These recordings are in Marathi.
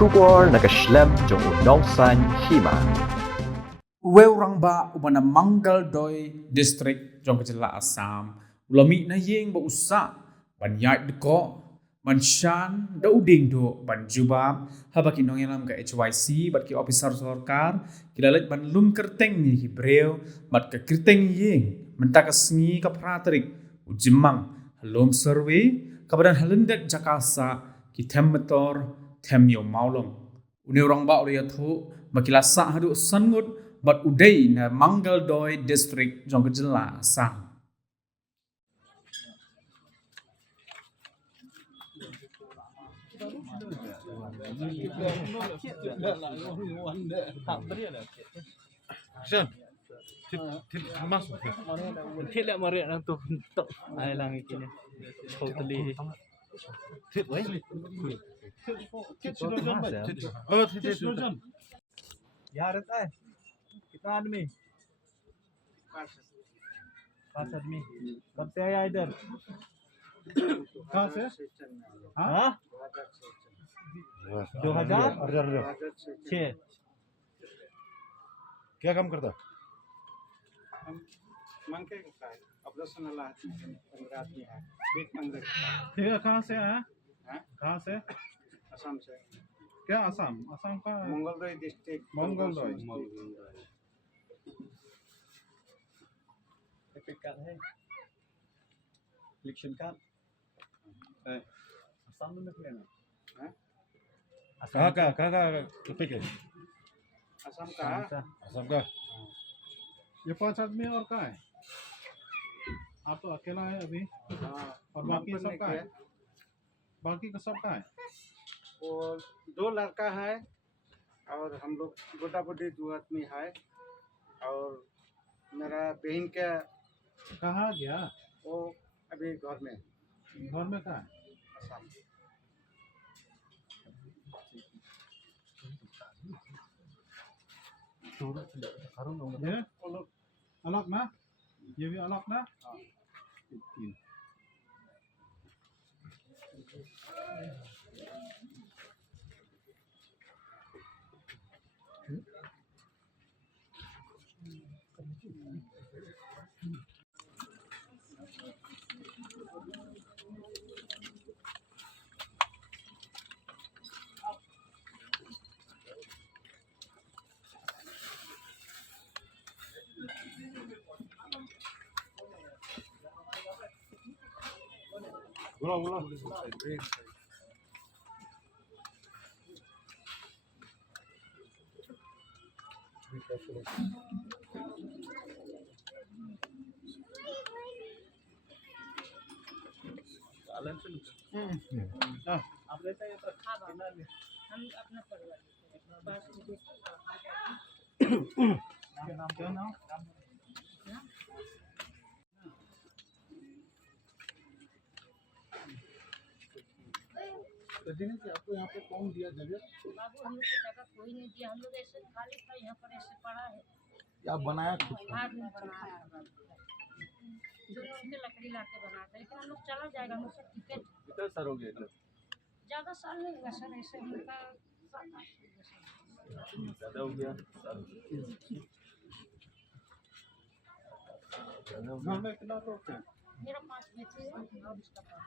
Shubor nakaslem jong unongsan hima. Weurang ba ubana Manggal Doi District jong kejela Assam ulami na yeng ba usa ban yai deko ban shan da uding do ban jubab habaki nong yalam ka HYC bat ki officer sarkar kilalet ban lum kerteng ni hibreu bat ka kerteng yeng mentaka sngi ka pratrik ujimang halom survey kabadan halendet jakasa ki temmetor temyo maulong uneurang ba uriya thu makilasa hadu sangut but uday na Manggal Doi District jong kejela Assam. Thiết lại mà đang tụt tụt ai là người kia này totally thiết vậy thiết यार रहता है कितना आदमी 5 आदमी कब से आया इधर कहाँ से हाँ 2006 क्या काम करता? मांग के ऑपरेशन वाला आदमी है बिग मंदिर ठीक है, कहाँ से आया? हैं? कहाँ से? असम से क्या असम? असम का मंगलदोई डिस्ट्रिक्ट मंगलदोई। कार्ड है इलेक्शन कार्ड असम में निकलेना हैं? कहाँ का टॉपिक है? असम का असम का। ये 5 आदमी और कहाँ है? आप तो अकेला है अभी। हाँ और बाकी सब कहाँ है? बाकी का सब कहाँ है? वो 2 लड़का है और हम लोग गोटा बुड्ढी 2 आदमी है और मेरा बहन का कहाँ गया? वो अभी घर में कहाँ है? असम ये अलग ना? ये भी अलग ना? बोला आप रहते हैं तो खा बना ले हम अपना परिवार पास क्या नाम? आपको यहाँ पे कौन दिया जगह? बाबू हम लोग को जगह कोई नहीं दिया, हम लोग ऐसे खाली था, यहाँ पर ऐसे पड़ा है। या बनाया खुद का? आदमी बनाया है बाबू। जो उसमें लकड़ी लाके बनाते हैं, लेकिन हम लोग चला जाएगा, हम लोग से टिकट कितना सर हो गया ज़्यादा साल नहीं होगा सर, ऐसे उनका ज़्यादा हो गया घर में कितना लोग थे? मेरा 5 बेटे हैं और उसका 5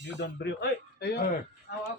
You don't brew. Hey, Hey, how up?